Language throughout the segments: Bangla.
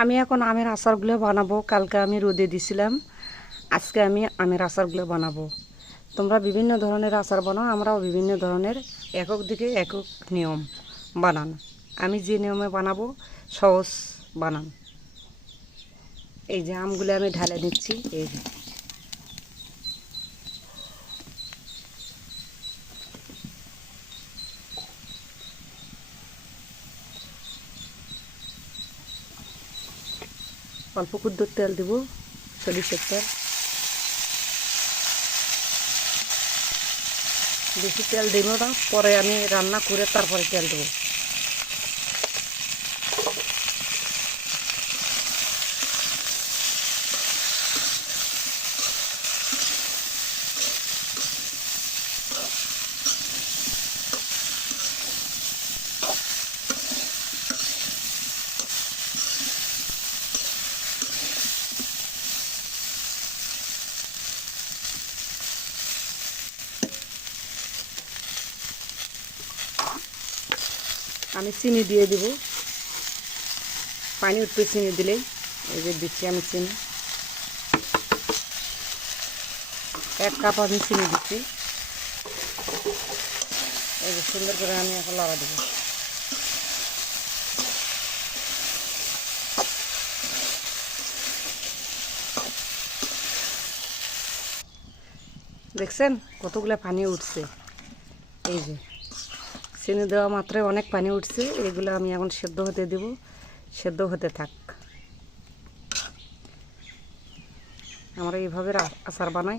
আমি এখন আমের আচারগুলো বানাবো। কালকে আমি রোদে দিছিলাম, আজকে আমি আমের আচারগুলো বানাবো। তোমরা বিভিন্ন ধরনের আচার বানাও, আমরাও বিভিন্ন ধরনের একক দিকে একক নিয়ম বানান। আমি যে নিয়মে বানাবো সহজ বানান। এই যে আমগুলো আমি ঢালে নিচ্ছি। এই যে অল্প কুদ্দুর তেল দিব, সরিষার তেল। বেশি তেল দিব না, পরে আমি রান্না করে তারপরে তেল দেবো। আমি চিনি দিয়ে দিব, পানি উঠবে চিনি দিলেই। এই যে দিচ্ছি আমি চিনি, 1 কাপ আমি চিনি দিচ্ছি। এই যে সুন্দর করে আমি এখন লড়া দেবো। দেখছেন কতগুলো পানি উঠছে। এই যে চিনি দেওয়া মাত্রই অনেক পানি উঠছে। এগুলো আমি এখন সেদ্ধ হতে দেব, সেদ্ধ হতে থাক। আমরা এইভাবে আচার বানাই,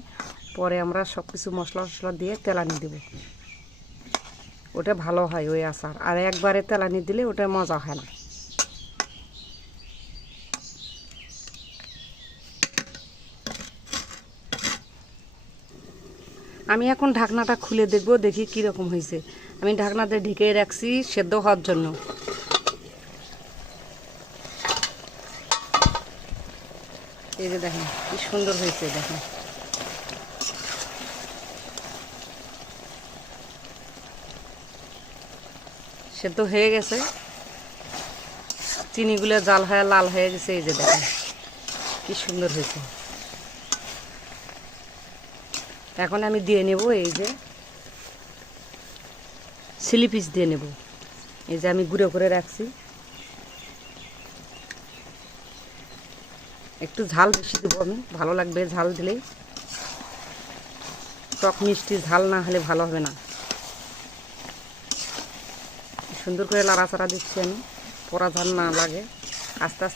পরে আমরা সব কিছু মশলা টশলা দিয়ে তেলানি দেব। ওটা ভালো হয় ওই আচার, আর একবারে তেলানি দিলে ওটা মজা হয় না। আমি এখন ঢাকনাটা খুলে দেখব, দেখি কীরকম হয়েছে। আমি ঢাকনাতে ঢেকে রাখছি সেদ্ধ হওয়ার জন্য। এই যে দেখেন কি সুন্দর হয়েছে, দেখেন। সেদ্ধ হয়ে গেছে, চিনিগুলো জাল হয়ে লাল হয়ে গেছে। এই যে দেখেন কি সুন্দর হয়েছে। এখন আমি দিয়ে নেব এই যে চিলি পিস দিয়ে নেব। এই যে আমি গুঁড়ো করে রাখছি। একটু ঝাল বেশি দেবো আমি, ভালো লাগবে ঝাল দিলেই। টক মিষ্টি ঝাল না হলে ভালো হবে না। সুন্দর করে লাড়াচাড়া দিচ্ছি আমি, পোড়া ঝাল না লাগে। আস্তে আস্তে